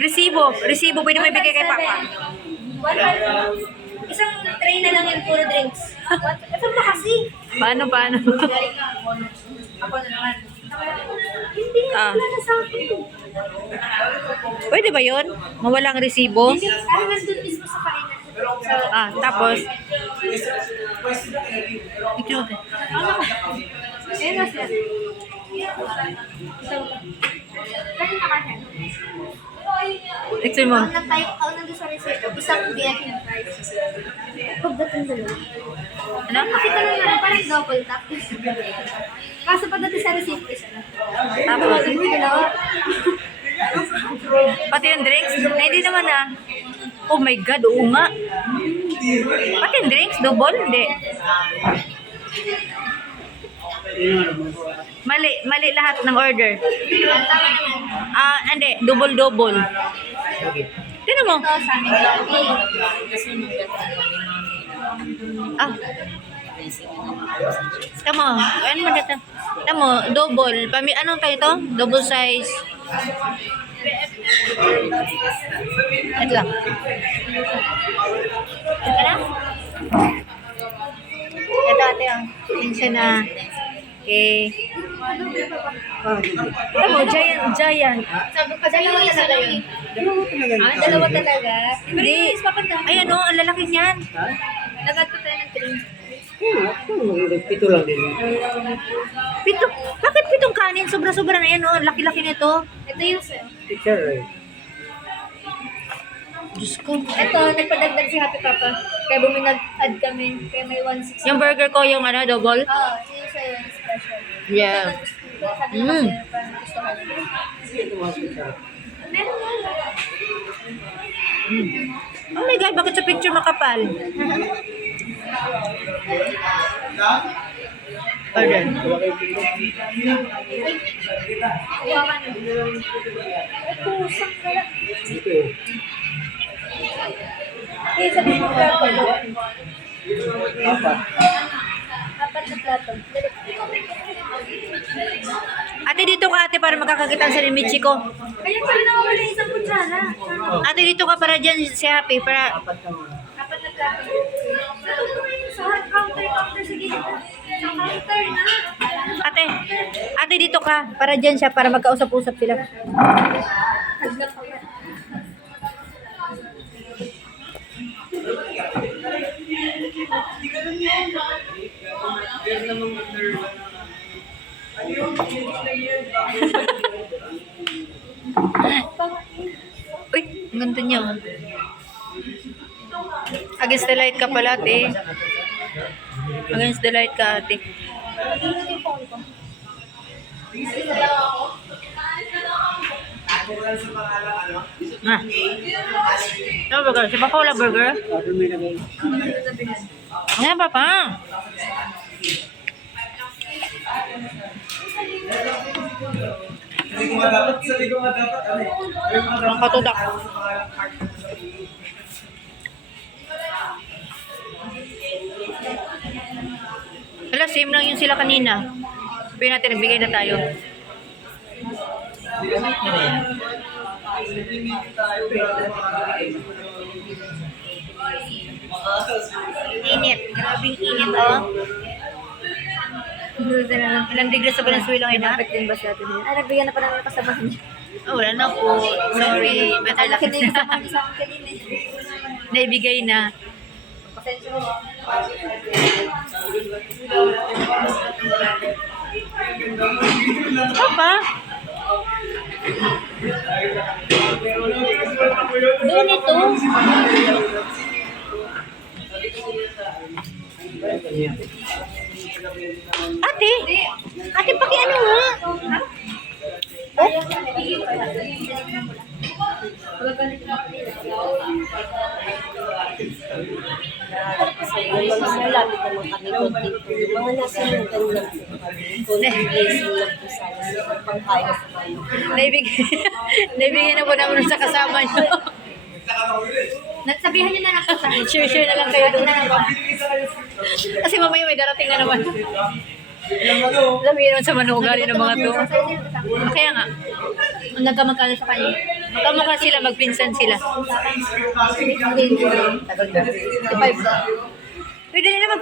Resibo, pwede mo ibigay kay Papa. Isang tray na lang yung puro drinks. Ito ba kasi? Paano? Ako na naman. Hindi Ah. wala na sa akin. Pwede ba yun? Mawalang resibo? Hindi, nandun mismo sa kainan. Tapos? Ikaw. Ayun na sir. So, kaya nakahan. Explain mo. Ang nandun sa receipt, isang BF yung price. Pagdating dalawa. Ano? Makita lang naman, parang double tap. Kaso pagdating sa receipt, isa na. Tapos? Dalawa. Pati yung drinks? Na hindi naman ah. Oh my God, oo nga. Pati yung drinks? Double? Hindi. Mali lahat ng order. Hindi. Double. Tignan mo. Ito sa amin. Tamo. Ano mo dito? Tamo, double. Anong tayo ito? Double size. Ito lang. Ito lang? Ito ate ang. Pinsya na. Okay. Tamo, giant. Sabi ko, dalawa talaga yun. Dalawa talaga. Hindi. Ay ano, ang lalaki niyan. Nagad pa tayo ng 3. Pito lang din. Pito. Bakit pitong kanin? Sobra-sobra na yan, oh. Laki-laki nito. Ito yung sir. Picture. Diyos ko. Ito, nagpadagdag si Happy Papa. Kaya nag-add kami. Kaya may 160. Yung burger ko, yung double. Oo, yung sa'yo yung special. Yeah. Sabi ko kasi, parang gusto ko rin. Meron nga. Oh my God, bakit sa picture makapal? Order. Kuha ka na. Ay, kusang kaya. Ito. Eh, sabi mo plato. Apa? Apat na plato. Ate, dito ka ate para makakakitaan sa Michi ko. Kaya pala nakawala yung isang kutsara. Ate, dito ka para dyan si Happy. Para... Apat na plato. Sa counter sa gilid. Sa counter na. Ate, dito ka. Para dyan siya, para magkausap-usap sila. Uy, ang ganda niya. Oh. Against the light ka pala, ate. Against the light ka, ate. Ano burger? Si Papa wala burger? Order mo na ba? Ano, Papa? Ang katudak. Hala, same lang yung sila kanina. Sabihin natin, nagbigay na tayo. Init. Grabing init, oh. Ilang degrees sa Valenzuela ngayon, ha? Din ba siya din? Ay, nagbigyan na pa naman kasama niya. Oh, wala na po. Sorry. Better luck. Laki na yung kasama niya sa akin kanina. Naibigay na. Pasensya mo. Papa? Doon ito. Ate? Ate, pakiano nga? Malapit naman kami dito. Mga nasa yung ganyan. Blessing lang po sana sa pangkaya sa kayo. Naibigay na po namin sa kasama nyo. Nagsabihan niyo na lang po sa akin. Share na lang kayo doon. Kasi mamaya may darating na naman. Alam mo yun sa manugali ng mga to. Kaya nga, ang nagkamagkano sa kanya. Magkamukha sila, magpinsan sila. Pwede na naman